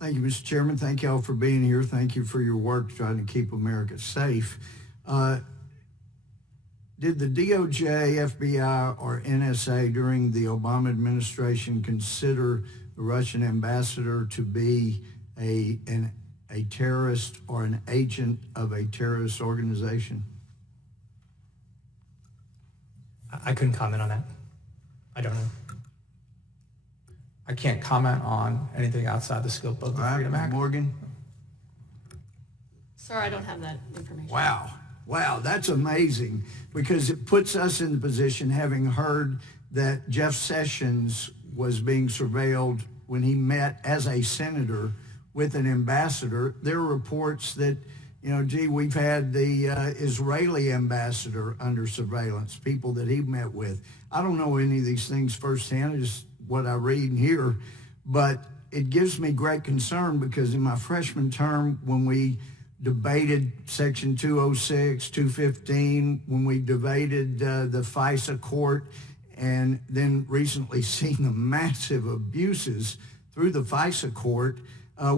Thank you, Mr. Chairman. Thank you all for being here. Thank you for your work trying to keep America safe. Did the DOJ, FBI, or NSA during the Obama administration consider the Russian ambassador to be a terrorist or an agent of a terrorist organization? I couldn't comment on that. I don't know. I can't comment on anything outside the scope of the Freedom Act. Morgan? Sir, I don't have that information. Wow, that's amazing, because it puts us in the position, having heard that Jeff Sessions was being surveilled when he met as a senator with an ambassador. There are reports that, we've had the Israeli ambassador under surveillance, people that he met with. I don't know any of these things firsthand, just what I read and hear, but it gives me great concern, because in my freshman term, when we debated Section 206, 215, when we debated the FISA court, and then recently seen the massive abuses through the FISA court,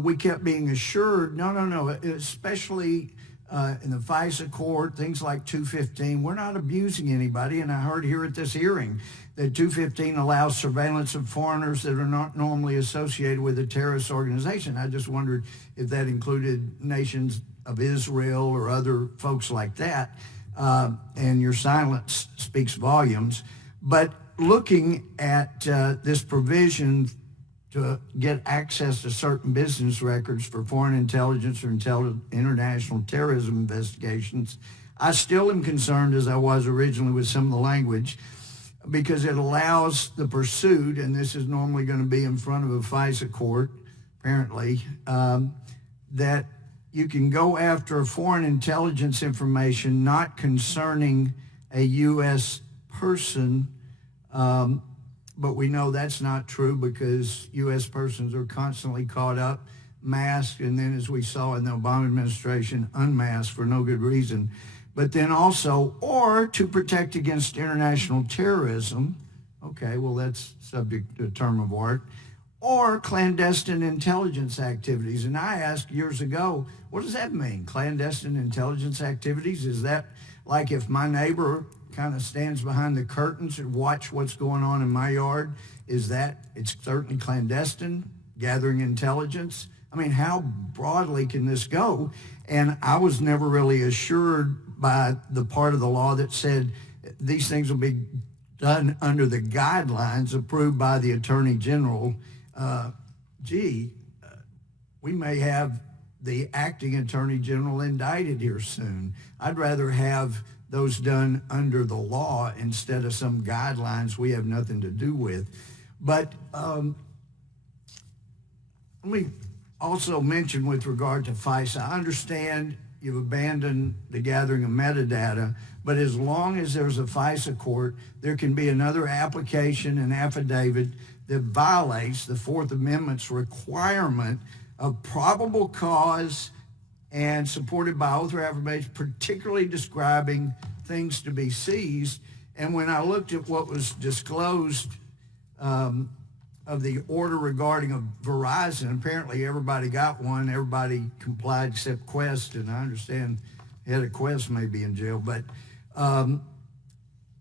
we kept being assured, no, especially in the FISA court, things like 215, we're not abusing anybody. And I heard here at this hearing that 215 allows surveillance of foreigners that are not normally associated with a terrorist organization. I just wondered if that included nations of Israel or other folks like that. And your silence speaks volumes. But looking at this provision to get access to certain business records for foreign intelligence or international terrorism investigations, I still am concerned, as I was originally with some of the language, because it allows the pursuit, and this is normally going to be in front of a FISA court, apparently, that you can go after foreign intelligence information not concerning a U.S. person, but we know that's not true, because U.S. persons are constantly caught up, masked, and then, as we saw in the Obama administration, unmasked for no good reason. But then also, or to protect against international terrorism, okay, well, that's subject to a term of art, or clandestine intelligence activities. And I asked years ago, what does that mean, clandestine intelligence activities? Is that like if my neighbor kind of stands behind the curtains and watch what's going on in my yard? Is that, it's certainly clandestine, gathering intelligence? I mean, how broadly can this go? And I was never really assured by the part of the law that said these things will be done under the guidelines approved by the Attorney General. We may have the acting Attorney General indicted here soon. I'd rather have those done under the law instead of some guidelines we have nothing to do with. But let me also mention, with regard to FISA, I understand you've abandoned the gathering of metadata, but as long as there's a FISA court, there can be another application and affidavit that violates the Fourth Amendment's requirement of probable cause and supported by oath or affirmation, particularly describing things to be seized. And when I looked at what was disclosed of the order regarding Verizon, apparently everybody got one, everybody complied except Quest, and I understand the head of Quest may be in jail, but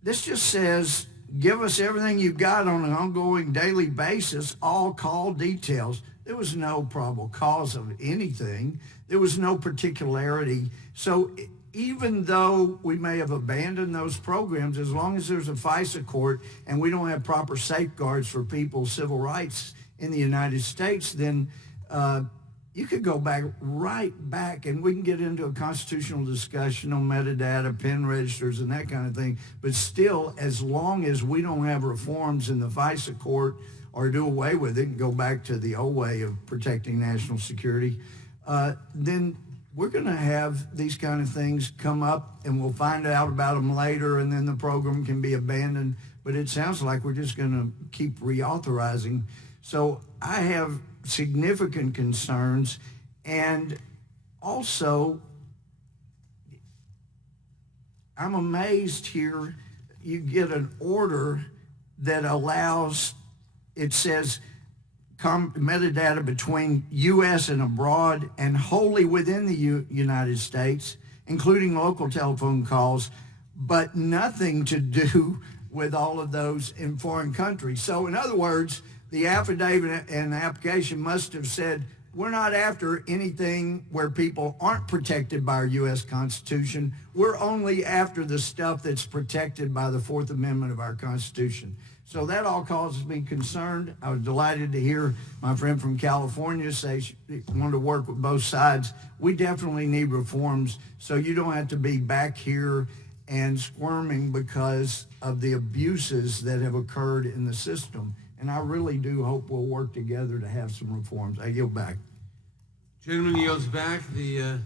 this just says, give us everything you've got on an ongoing daily basis, all call details. There was no probable cause of anything. There was no particularity. So even though we may have abandoned those programs, as long as there's a FISA court and we don't have proper safeguards for people's civil rights in the United States, then you could go right back, and we can get into a constitutional discussion on metadata, pen registers, and that kind of thing. But still, as long as we don't have reforms in the FISA court or do away with it and go back to the old way of protecting national security, then we're going to have these kind of things come up, and we'll find out about them later, and then the program can be abandoned. But it sounds like we're just going to keep reauthorizing. So I have significant concerns. And also, I'm amazed here, you get an order that allows, it says, metadata between U.S. and abroad and wholly within the United States, including local telephone calls, but nothing to do with all of those in foreign countries. So in other words, the affidavit and the application must have said, we're not after anything where people aren't protected by our U.S. Constitution. We're only after the stuff that's protected by the Fourth Amendment of our Constitution. So that all causes me concern. I was delighted to hear my friend from California say she wanted to work with both sides. We definitely need reforms so you don't have to be back here and squirming because of the abuses that have occurred in the system. And I really do hope we'll work together to have some reforms. I yield back. Gentleman yields back. The